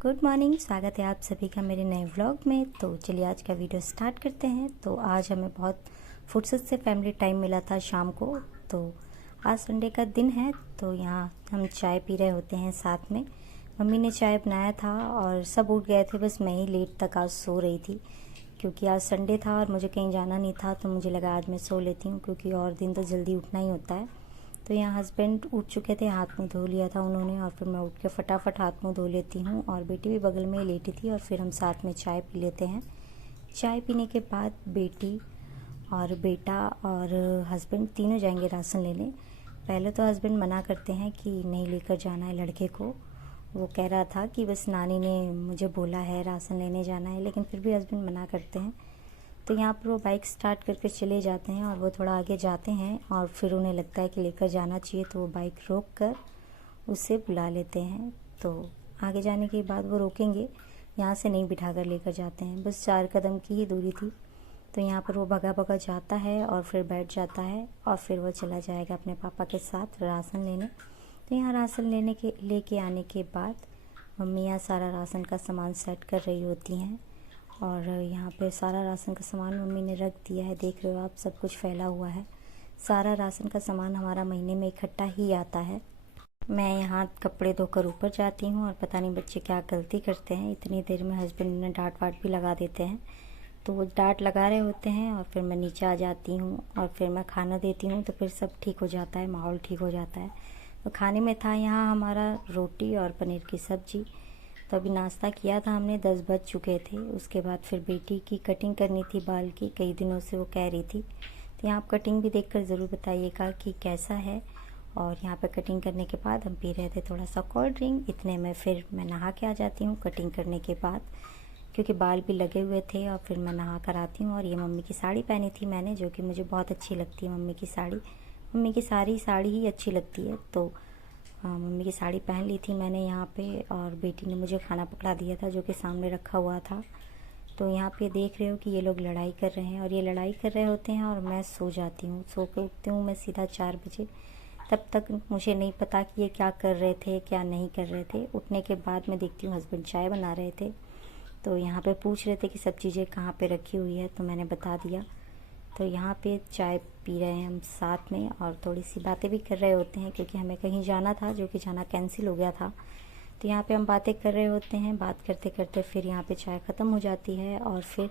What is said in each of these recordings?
Good morning, स्वागत है आप सभी का मेरे नए व्लॉग में। तो चलिए आज का वीडियो स्टार्ट करते हैं। तो आज हमें बहुत फुर्सत से फैमिली टाइम मिला था शाम को। तो आज संडे का दिन है, तो यहाँ हम चाय पी रहे होते हैं साथ में। मम्मी ने चाय बनाया था और सब उठ गए थे, बस मैं ही लेट तक आज सो रही थी क्योंकि आज संडे था और मुझे कहीं जाना नहीं था। तो मुझे लगा आज मैं सो लेती हूँ क्योंकि और दिन तो जल्दी उठना ही होता है। तो यहाँ हस्बैंड उठ चुके थे, हाथ मुँह धो लिया था उन्होंने और फिर मैं उठ के फटाफट हाथ मुँह धो लेती हूँ और बेटी भी बगल में ही लेटी थी और फिर हम साथ में चाय पी लेते हैं। चाय पीने के बाद बेटी और बेटा और हस्बैंड तीनों जाएंगे राशन लेने। पहले तो हस्बैंड मना करते हैं कि नहीं लेकर जाना है लड़के को। वो कह रहा था कि बस नानी ने मुझे बोला है राशन लेने जाना है, लेकिन फिर भी हस्बैंड मना करते हैं। तो यहाँ पर वो बाइक स्टार्ट करके चले जाते हैं और वो थोड़ा आगे जाते हैं और फिर उन्हें लगता है कि लेकर जाना चाहिए, तो वो बाइक रोक कर उसे बुला लेते हैं। तो आगे जाने के बाद वो रोकेंगे, यहाँ से नहीं बिठा कर लेकर जाते हैं, बस 4 कदम की ही दूरी थी। तो यहाँ पर वो भगा भगा जाता है और फिर बैठ जाता है और फिर वो चला जाएगा अपने पापा के साथ राशन लेने। तो यहाँ राशन लेके आने के बाद मम्मी यहाँ सारा राशन का सामान सेट कर रही होती हैं और यहाँ पे सारा राशन का सामान मम्मी ने रख दिया है। देख रहे हो आप, सब कुछ फैला हुआ है। सारा राशन का सामान हमारा महीने में इकट्ठा ही आता है। मैं यहाँ कपड़े धोकर ऊपर जाती हूँ और पता नहीं बच्चे क्या गलती करते हैं, इतनी देर में हस्बैंड ने डांट वाट भी लगा देते हैं। तो वो डांट लगा रहे होते हैं और फिर मैं नीचे आ जाती हूँ और फिर मैं खाना देती हूँ, तो फिर सब ठीक हो जाता है, माहौल ठीक हो जाता है। तो खाने में था यहाँ हमारा रोटी और पनीर की सब्ज़ी। तो अभी नाश्ता किया था हमने, 10 बज चुके थे। उसके बाद फिर बेटी की कटिंग करनी थी बाल की, कई दिनों से वो कह रही थी। तो यहाँ आप कटिंग भी देखकर ज़रूर बताइएगा कि कैसा है। और यहाँ पे कटिंग करने के बाद हम पी रहे थे थोड़ा सा कोल्ड ड्रिंक। इतने में फिर मैं नहा के आ जाती हूँ कटिंग करने के बाद, क्योंकि बाल भी लगे हुए थे और फिर मैं नहा कर आती हूँ। और ये मम्मी की साड़ी पहनी थी मैंने, जो कि मुझे बहुत अच्छी लगती है मम्मी की साड़ी। मम्मी की सारी साड़ी ही अच्छी लगती है। तो मम्मी की साड़ी पहन ली थी मैंने यहाँ पे और बेटी ने मुझे खाना पकड़ा दिया था जो कि सामने रखा हुआ था। तो यहाँ पे देख रहे हो कि ये लोग लड़ाई कर रहे हैं और ये लड़ाई कर रहे होते हैं और मैं सो जाती हूँ। सो के उठती हूँ मैं सीधा 4 बजे। तब तक मुझे नहीं पता कि ये क्या कर रहे थे क्या नहीं कर रहे थे। उठने के बाद मैं देखती हूँ हस्बैंड चाय बना रहे थे। तो यहाँ पे पूछ रहे थे कि सब चीज़ें कहाँ पे रखी हुई है, तो मैंने बता दिया। तो यहाँ पे चाय पी रहे हैं हम साथ में और थोड़ी सी बातें भी कर रहे होते हैं क्योंकि हमें कहीं जाना था, जो कि जाना कैंसिल हो गया था। तो यहाँ पे हम बातें कर रहे होते हैं, बात करते करते फिर यहाँ पे चाय ख़त्म हो जाती है और फिर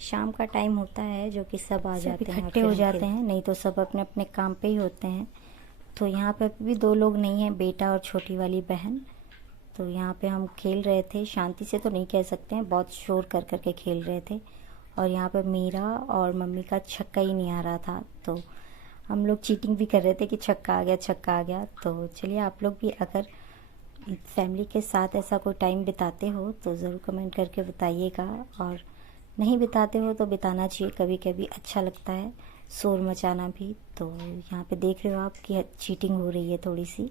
शाम का टाइम होता है जो कि सब आ जाते हैं, इकट्ठे हो जाते हैं। नहीं तो सब अपने अपने काम पे ही होते हैं। तो यहाँ पे भी 2 लोग नहीं हैं, बेटा और छोटी वाली बहन। तो यहाँ पे हम खेल रहे थे, शांति से तो नहीं कह सकते हैं, बहुत शोर कर कर के खेल रहे थे। और यहाँ पर मेरा और मम्मी का छक्का ही नहीं आ रहा था, तो हम लोग चीटिंग भी कर रहे थे कि छक्का आ गया छक्का आ गया। तो चलिए आप लोग भी अगर फैमिली के साथ ऐसा कोई टाइम बिताते हो तो ज़रूर कमेंट करके बताइएगा, और नहीं बिताते हो तो बिताना चाहिए, कभी कभी अच्छा लगता है शोर मचाना भी। तो यहाँ पे देख रहे हो आप कि चीटिंग हो रही है थोड़ी सी,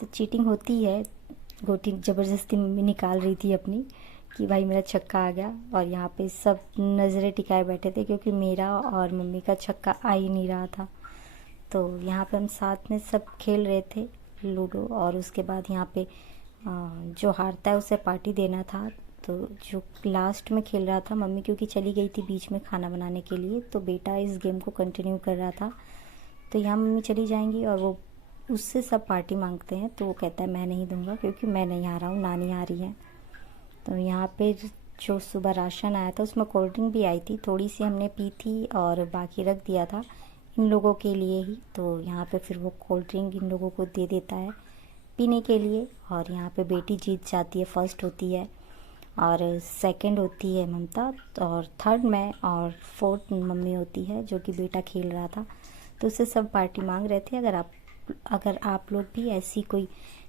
तो चीटिंग होती है। गोटी ज़बरदस्ती मम्मी निकाल रही थी अपनी कि भाई मेरा छक्का आ गया, और यहाँ पे सब नज़रें टिकाए बैठे थे क्योंकि मेरा और मम्मी का छक्का आ ही नहीं रहा था। तो यहाँ पे हम साथ में सब खेल रहे थे लूडो, और उसके बाद यहाँ पे जो हारता है उसे पार्टी देना था। तो जो लास्ट में खेल रहा था, मम्मी क्योंकि चली गई थी बीच में खाना बनाने के लिए, तो बेटा इस गेम को कंटिन्यू कर रहा था। तो यहाँ मम्मी चली जाएंगी और वो उससे सब पार्टी मांगते हैं, तो वो कहता है मैं नहीं दूंगा क्योंकि मैं नहीं आ रहा हूँ, नानी आ रही है। तो यहाँ पे जो सुबह राशन आया था उसमें कोल्ड ड्रिंक भी आई थी, थोड़ी सी हमने पी थी और बाकी रख दिया था इन लोगों के लिए ही। तो यहाँ पे फिर वो कोल्ड ड्रिंक इन लोगों को दे देता है पीने के लिए। और यहाँ पे बेटी जीत जाती है, फर्स्ट होती है और सेकंड होती है ममता, और थर्ड मैं, और फोर्थ मम्मी होती है, जो कि बेटा खेल रहा था। तो उससे सब पार्टी मांग रहे थे। अगर आप लोग भी ऐसी कोई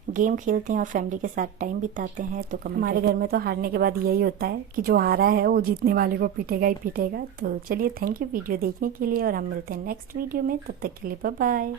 गेम खेलते हैं और फैमिली के साथ टाइम बिताते हैं तो कमेंट। हमारे घर में तो हारने के बाद यही होता है कि जो हारा है वो जीतने वाले को पीटेगा ही पीटेगा। तो चलिए, थैंक यू वीडियो देखने के लिए और हम मिलते हैं नेक्स्ट वीडियो में। तब तक के लिए बाय बाय।